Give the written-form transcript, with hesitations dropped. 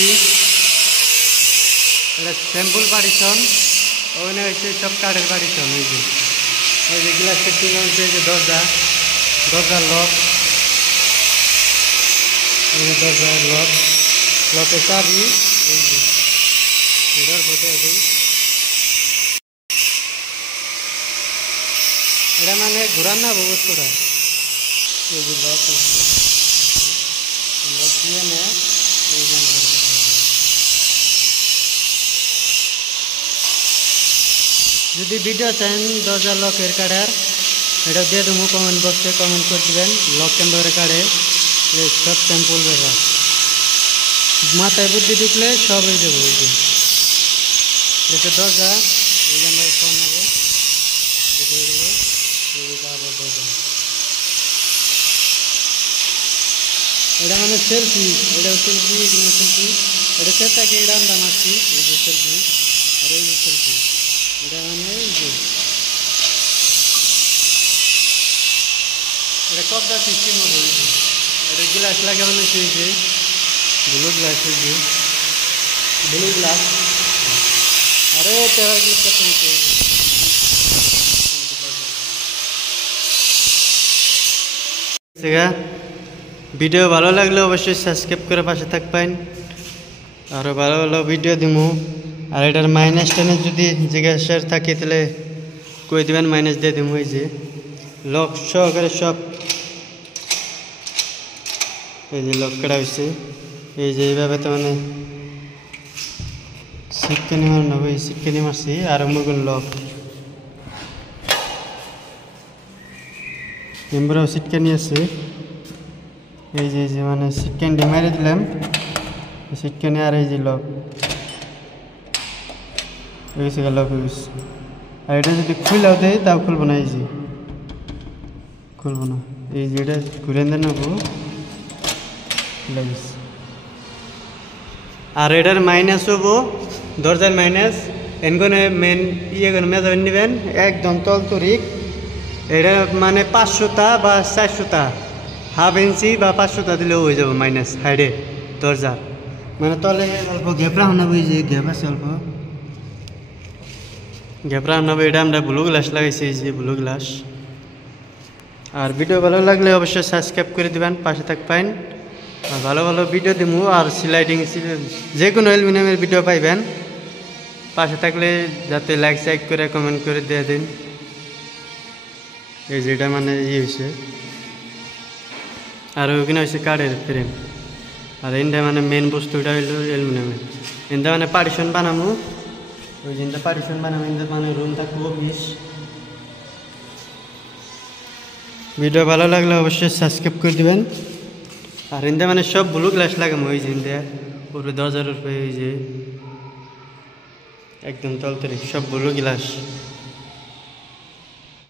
মারছি এটা sample partition ওখানে হচ্ছে সব কাঠের পার্টিশন ওই যে গ্লাস ফিটিং হচ্ছে যে দরজার লক দরজার লকের চাবি এই যে এটার ফটো আছে এটা মানে ঘোরার না বহুত করা এই যে লক দিয়ে নে এই যে যদি ভিডিও চান দরজা লকের কাটার এটা দিয়ে দেবো কমেন্ট বক্সে কমেন্ট করে দেবেন লক কেমন কাটে সব স্যাম্পল বেড়া মাথায় বুদ্ধি ঢুকলে সব হয়ে যাবো ওই যে এটা দরজা এই যে আমরা ফোন নেবো এটা মানে সেলফি এটা সেলফি সেলফি এটা সেটাকে এটা আমরা মারছি এই যে সেলফি আর এই যে সেলফি এটা মানে এই যে এটা কপটা সিস্টেম হবে এটা গ্লাস লাগানো হয়েছে এই যে ব্লু গ্লাস এই যে ব্লু গ্লাস আরে তেরা গ্লাস কত হয়েছে ভিডিও ভালো লাগলে অবশ্যই সাবস্ক্রাইব করে পাশে থাকবেন আরও ভালো ভালো ভিডিও দিব আর এটার মাইনাস টেনে যদি জিজ্ঞাসার থাকে তাহলে কই দেবেন মাইনাস দিয়ে দিব এই যে লক সহকারে সব এই যে লক করা হয়েছে এই যে এইভাবে তো মানে সিটকানি মারানো হবে সিটকানি মারছি আর মুরগুন লক এমব্রাও সিটকানি আছে এই যে মানে সিটকানি মেরে দিলাম সিটকানি আর এই যে লক এই যে লক হয়েছে আর এটা যদি খুলেও দেয় তাও খুলবো না এই যে খুলবো না এই যে এটা ঘুরে নেবো আর এটার মাইনাস হবো দরজার মাইনাস এনগনে মেন ইয়ে মেজারমেন্ট নেবেন একদম তলতরিক এটা মানে 500টা বা 400টা হাফ ইঞ্চি বা 500টা দিলেও হয়ে যাবে মাইনাস হাইডে দরজার মানে তলে অল্প ঘেপড়া হনাবো এই যে ঘেপ আছে অল্প ঘেপড়া হনাবো এটা আমরা ব্লু গ্লাস লাগাইছি এই যে ব্লু গ্লাস আর ভিডিও ভালো লাগলে অবশ্যই সাবস্ক্রাইব করে দেবেন পাশে থাকবেন আর ভালো ভালো ভিডিও দিব আর সিলাইডিং যে কোনো অ্যালুমিনিয়ামের ভিডিও পাইবেন পাশে থাকলে যাতে লাইক সাইক করে কমেন্ট করে দিয়ে দিন এই যেটা মানে ইয়ে হয়েছে আর ওখানে হয়েছে কাঠের ফ্রেম আর এনটা মানে মেন বস্তুটা হইল অ্যালুমিনিয়ামের এনটা মানে পার্টিশন বানাবো ওই যেটা পার্টিশন বানাবো এনটা মানে রুম থাকবো অফিস ভিডিও ভালো লাগলে অবশ্যই সাবস্ক্রাইব করে দেবেন আর এনটা মানে সব ব্লু গ্লাস লাগাবো ওই যে পুরো 10,000 রুপয়ে ওই যে একদম তলতরি সব ব্লু গ্লাস